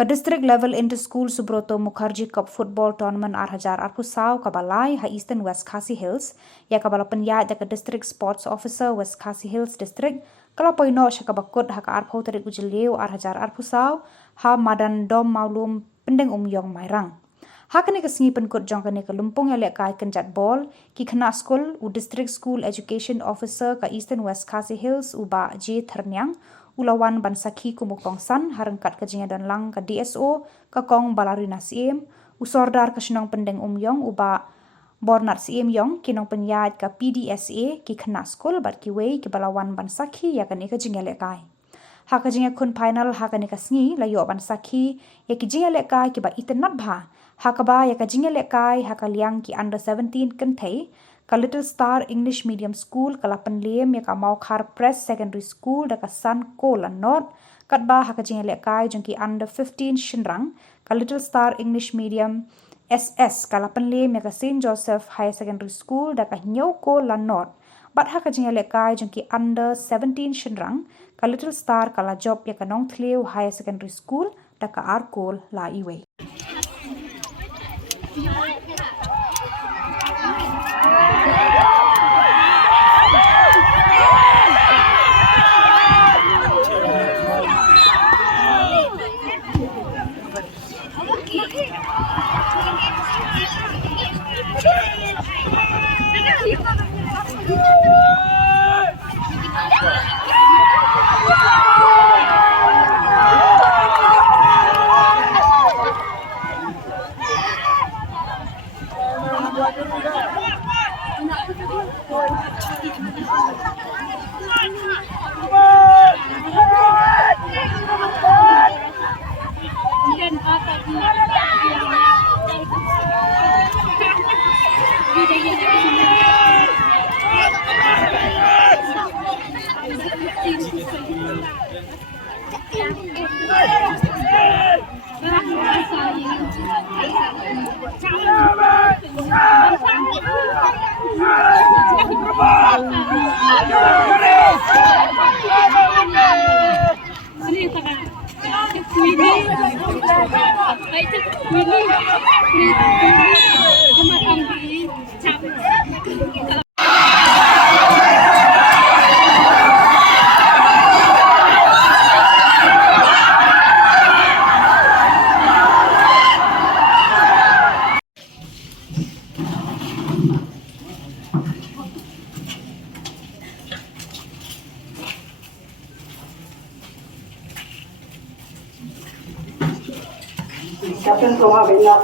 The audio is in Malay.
Ke district level inter-school Subroto Mukherjee Cup Football Tournament 2020 kabalai ha Eastern West Khasi Hills ya kabala penyat ke District Sports Officer West Khasi Hills District kalau poino sya kabakut ha ka arpau tarik ujeliu 2020 ha madan dom maulum pendeng umyong mairang. Ha kene kesengi penkut jong kene ke lumpung ya lek kai kenjat bol ki kena school u District School Education Officer ka Eastern West Khasi Hills uba J Ternyang ulawan bansaki kumukong san harengkat ke jinga dan lang ke DSO ke kong balarina siem usordar ke senong pendeng umyong uba bornat siem yong kinong penyat ke PDSA ki kena skul bat ki wei ki balawan bansaki ya kan ke jinga lekai ha ke jinga kun final ha kan ke sngi layo bansaki ya ki jinga lekai ki ba itenat bha ha ka ba ya ke jinga lekai ha ka liang ki under 17 kentai ka Little Star English Medium School ka lapan liem ya ka Maukhar Press Secondary School da ka San Ko lan North kat ba ha ka jinga lekai jong ki under 15 Shinrang ka Little Star English Medium SS ka lapan liem ya ka St Joseph Higher Secondary School da ka Nyau Ko lan North bat ha ka jinga lekai jong ki under 17 Shinrang ka Little Star ka la job ya ka Nong Thleu Higher Secondary School da ka Arkol la iwe. Captain Roma Bella